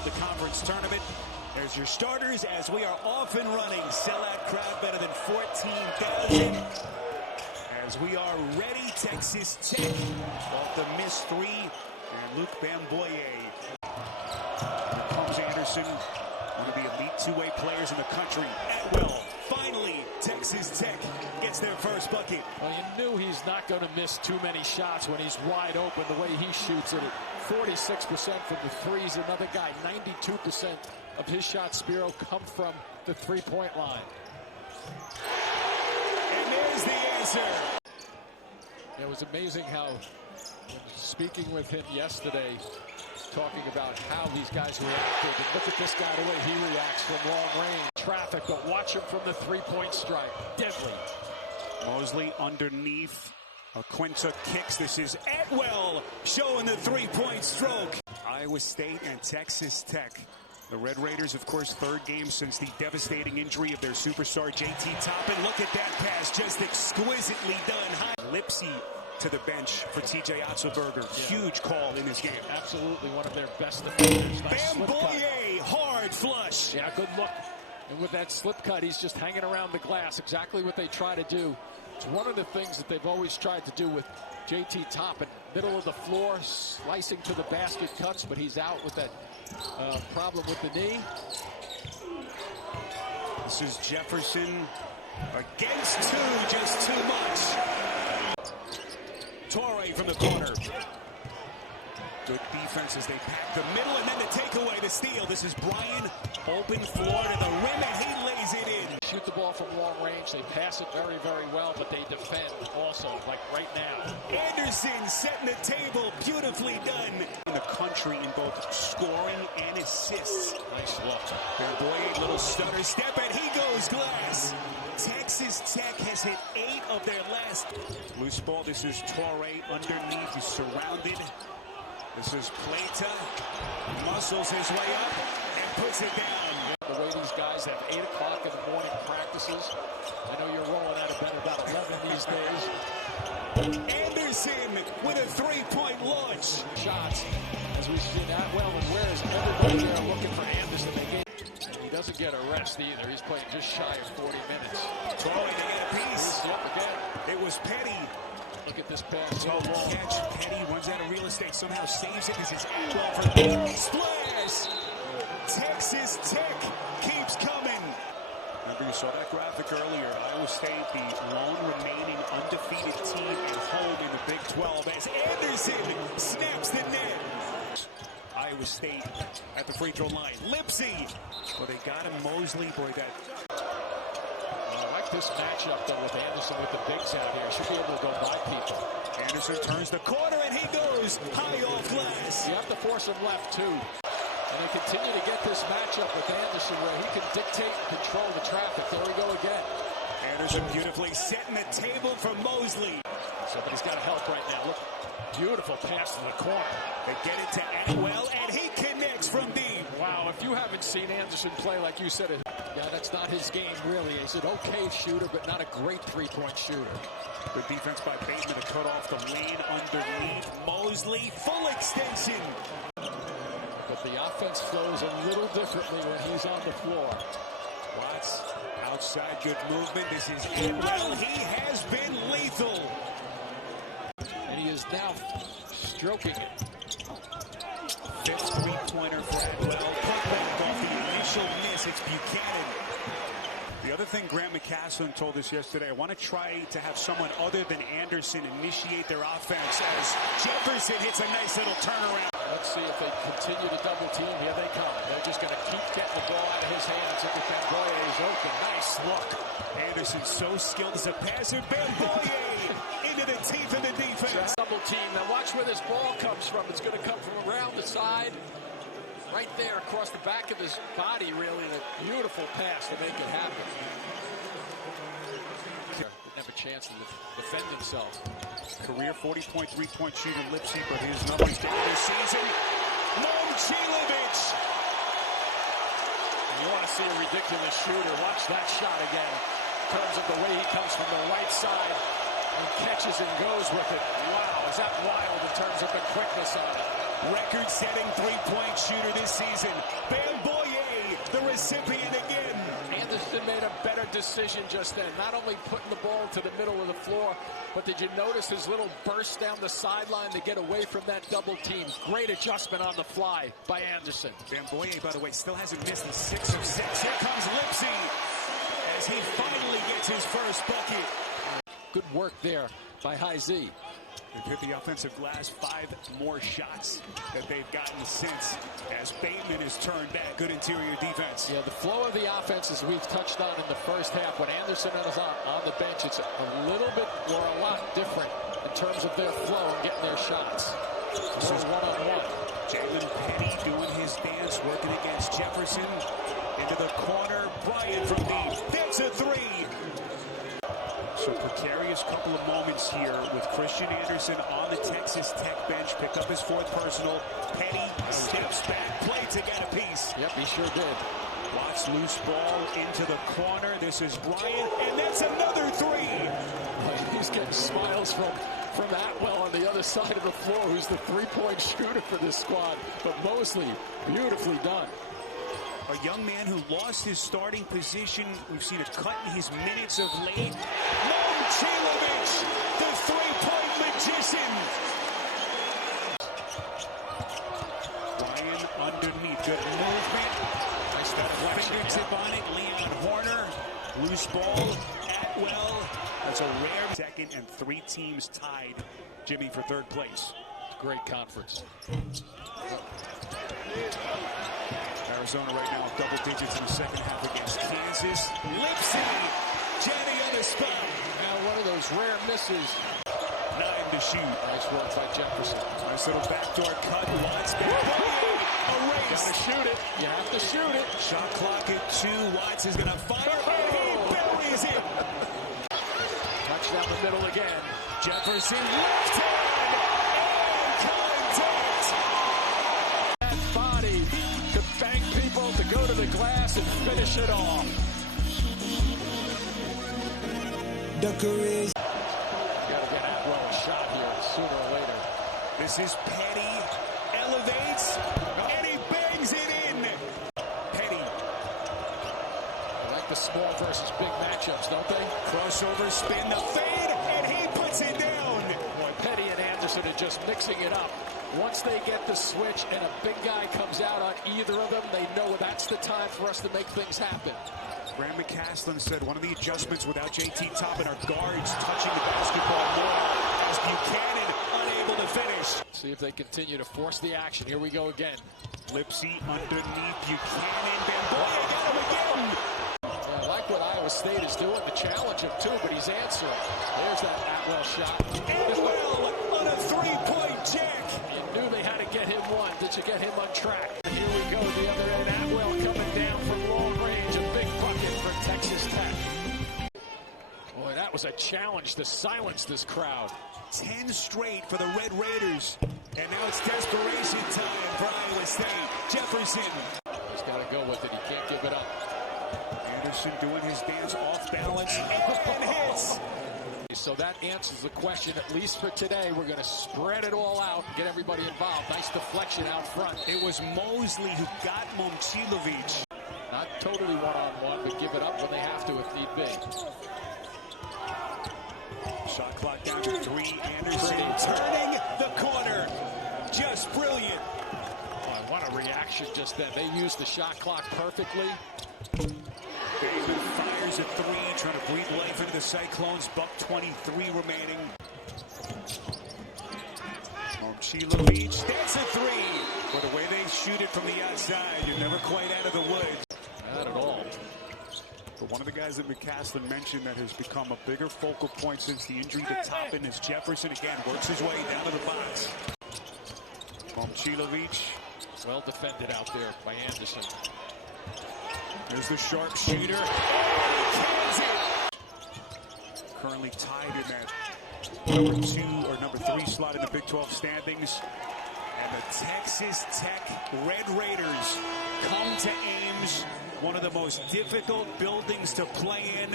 of the conference tournament. There's your starters as we are off and running. Sellout crowd better than 14,000. As we are ready, Texas Tech off the missed three. And Luke Bamboye. Here comes Anderson, one of the elite two-way players in the country. Atwell, finally, Texas Tech gets their first bucket. Well, you knew he's not going to miss too many shots when he's wide open the way he shoots it. 46% from the threes. Another guy, 92% of his shots, Spiro, come from the three-point line. And there's the answer. It was amazing how, speaking with him yesterday, talking about how these guys reacted. And look at this guy, the way he reacts from long range. Traffic, but watch him from the three-point strike. Deadly. Mosley underneath. Quinta kicks. This is Atwell showing the three-point stroke. Iowa State and Texas Tech. The Red Raiders, of course, third game since the devastating injury of their superstar J.T. Toppin. Look at that pass, just exquisitely done. Lipsy to the bench for T.J. Otzelberger. Yeah. Huge call in his game. Absolutely one of their best defenders. Nice Bamboye, hard flush. Yeah, good look. And with that slip cut, he's just hanging around the glass. Exactly what they try to do. It's one of the things that they've always tried to do with J.T. Toppin. Middle of the floor, slicing to the basket cuts, but he's out with that problem with the knee. This is Jefferson against two, just too much. Torrey from the corner. Good defense as they pack the middle, and then the takeaway, the steal. This is Bryan, open floor to the rim, and he lays it in. Shoot the ball from long range. They pass it very, very well, but they defend also, like right now. Anderson setting the table, beautifully done. In the country in both scoring and assists. Nice look. Bamboye, little stutter step, and he goes glass. Texas Tech has hit 8 of their last. Loose ball, this is Torrey underneath, he's surrounded. This is Plata, muscles his way up and puts it down. The way these guys have 8 o'clock in the morning practices. I know you're rolling out of bed about 11 these days. Anderson with a three-point launch. Shots, as we see Atwell, and where's everybody there looking for Anderson? He doesn't get a rest either. He's playing just shy of 40 minutes. Torrey to get a piece. Yep, again. It was Petty. Look at this pass. Oh, catch. Petty runs out of real estate, somehow saves it. This is Atwell for the splash. Texas Tech keeps coming. Remember, you saw that graphic earlier. Iowa State, the lone remaining undefeated team at home in the Big 12 as Anderson snaps the net. Iowa State at the free throw line. Lipsy. Well, they got him. Mosley. Boy, that. I like this matchup, though, with Anderson with the bigs out here. Should be able to go by people. Anderson turns the corner, and he goes high off glass. You have to force him left, too. And they continue to get this matchup with Anderson where he can dictate and control the traffic. There we go again. Anderson beautifully setting the table for Mosley. Somebody's got to help right now. Look, beautiful pass to the corner. They get it to Atwell, and he connects from deep. Wow, if you haven't seen Anderson play like you said, yeah, that's not his game, really. He's an okay shooter, but not a great three-point shooter. Good defense by Bateman to cut off the lane underneath. Mosley, full extension. But the offense flows a little differently when he's on the floor. Watts outside, good movement. This is Atwell. He has been lethal. And he is now stroking it. Fifth three-pointer for Atwell. Put off the initial miss. It's Buchanan. The other thing Grant McCaslin told us yesterday, I want to try to have someone other than Anderson initiate their offense as Jefferson hits a nice little turnaround. Let's see if they continue to double team. Here they come. They're just going to keep getting the ball out of his hands. If Bamboye is open. Nice look. Anderson so skilled as a passer. Bamboye into the teeth of the defense. Double team. Now watch where this ball comes from. It's going to come from around the side. Right there across the back of his body, really. A beautiful pass to make it happen. Didn't have a chance to defend himself. Career 40-point three-point shooter Lipsy, but his numbers down this season. Momcilovic. You want to see a ridiculous shooter. Watch that shot again. In terms of the way he comes from the right side and catches and goes with it. Wow, is that wild in terms of the quickness on it. Record-setting three-point shooter this season. Bamboye, the recipient again. Anderson made a better decision just then. Not only putting the ball to the middle of the floor, but did you notice his little burst down the sideline to get away from that double team? Great adjustment on the fly by Anderson. Bamboye, by the way, still hasn't missed the 6 of 6. Here comes Lipsy as he finally gets his first bucket. Good work there by High Z. They've hit the offensive glass 5 more shots that they've gotten since, as Bateman is turned back. Good interior defense. Yeah, the flow of the offense, as we've touched on in the first half, when Anderson is on the bench, it's a little bit or a lot different in terms of their flow and getting their shots. This is one-on-one. Jalen Petty doing his dance, working against Jefferson. Into the corner, Bryant from deep. That's a 3. So precarious couple of moments here with Christian Anderson on the Texas Tech bench. Picked up his 4th personal. Petty steps back, played to get a piece. Yep, he sure did. Watts loose ball into the corner. This is Bryant, and that's another 3. He's getting smiles from Atwell on the other side of the floor, who's the three-point shooter for this squad. But Mosley, beautifully done. A young man who lost his starting position. We've seen a cut in his minutes of late. Momcilovic, the three-point magician. Ryan underneath. Good movement. Nice fingertip on it. Leon Horner. Loose ball. Atwell. That's a rare second, and 3 teams tied Jimmy for 3rd place. Great conference. Arizona right now double digits in the second half against Kansas. Lipsy, Jenny on the spot. Now one of those rare misses. 9 to shoot. Nice work by Jefferson. Nice little backdoor cut. Watts back. Erased. Gotta shoot it. You have to shoot it. Shot clock at 2. Watts is gonna fire. And he buries it. Touchdown the middle again. Jefferson left hand. And contact. That body to bang people, to go to the glass and finish it off. Duckeries. Gotta get Atwell a shot here sooner or later. This is Petty. Elevates. And he bangs it in. Petty. I like the small versus big matchups, don't they? Crossover spin, the fade, and he puts it down. Boy, Petty and Anderson are just mixing it up. Once they get the switch and a big guy comes out on either of them, they know that's the time for us to make things happen. Graham McCaslin said one of the adjustments without JT Toppin are guards touching the basketball more, as Buchanan unable to finish. See if they continue to force the action. Here we go again. Lipsy underneath Buchanan. Bamboye got him again. Yeah, I like what Iowa State is doing to challenge him too, but he's answering. There's that Atwell shot. Atwell on a 3-point jack. You knew they had to get him one. Did you get him on track? Here we go, the other end. Atwell coming down from long range. A big bucket for Texas Tech. Boy, that was a challenge to silence this crowd. 10 straight for the Red Raiders. And now it's desperation time for Iowa State. Jefferson. He's got to go with it. He can't give it up. Anderson doing his dance off balance and hits. So that answers the question, at least for today. We're going to spread it all out and get everybody involved. Nice deflection out front. It was Mosley who got Momcilovic. Not totally one-on-one, but give it up when they have to if need be. Shot clock down to 3. Anderson turning the corner. Just brilliant. Oh, what a reaction just then. They used the shot clock perfectly. Bateman fires a 3, trying to breathe life into the Cyclones. Buck 23 remaining. Momcilovic, that's a 3. But the way they shoot it from the outside, you're never quite out of the woods. Not at all. But one of the guys that McCaslin mentioned that has become a bigger focal point since the injury to Toppin is Jefferson. Again, works his way down to the box. Momcilovic. Well defended out there by Anderson. There's the sharpshooter. Currently tied in that number 2 or number 3 slot in the Big 12 standings. And the Texas Tech Red Raiders come to Ames, one of the most difficult buildings to play in.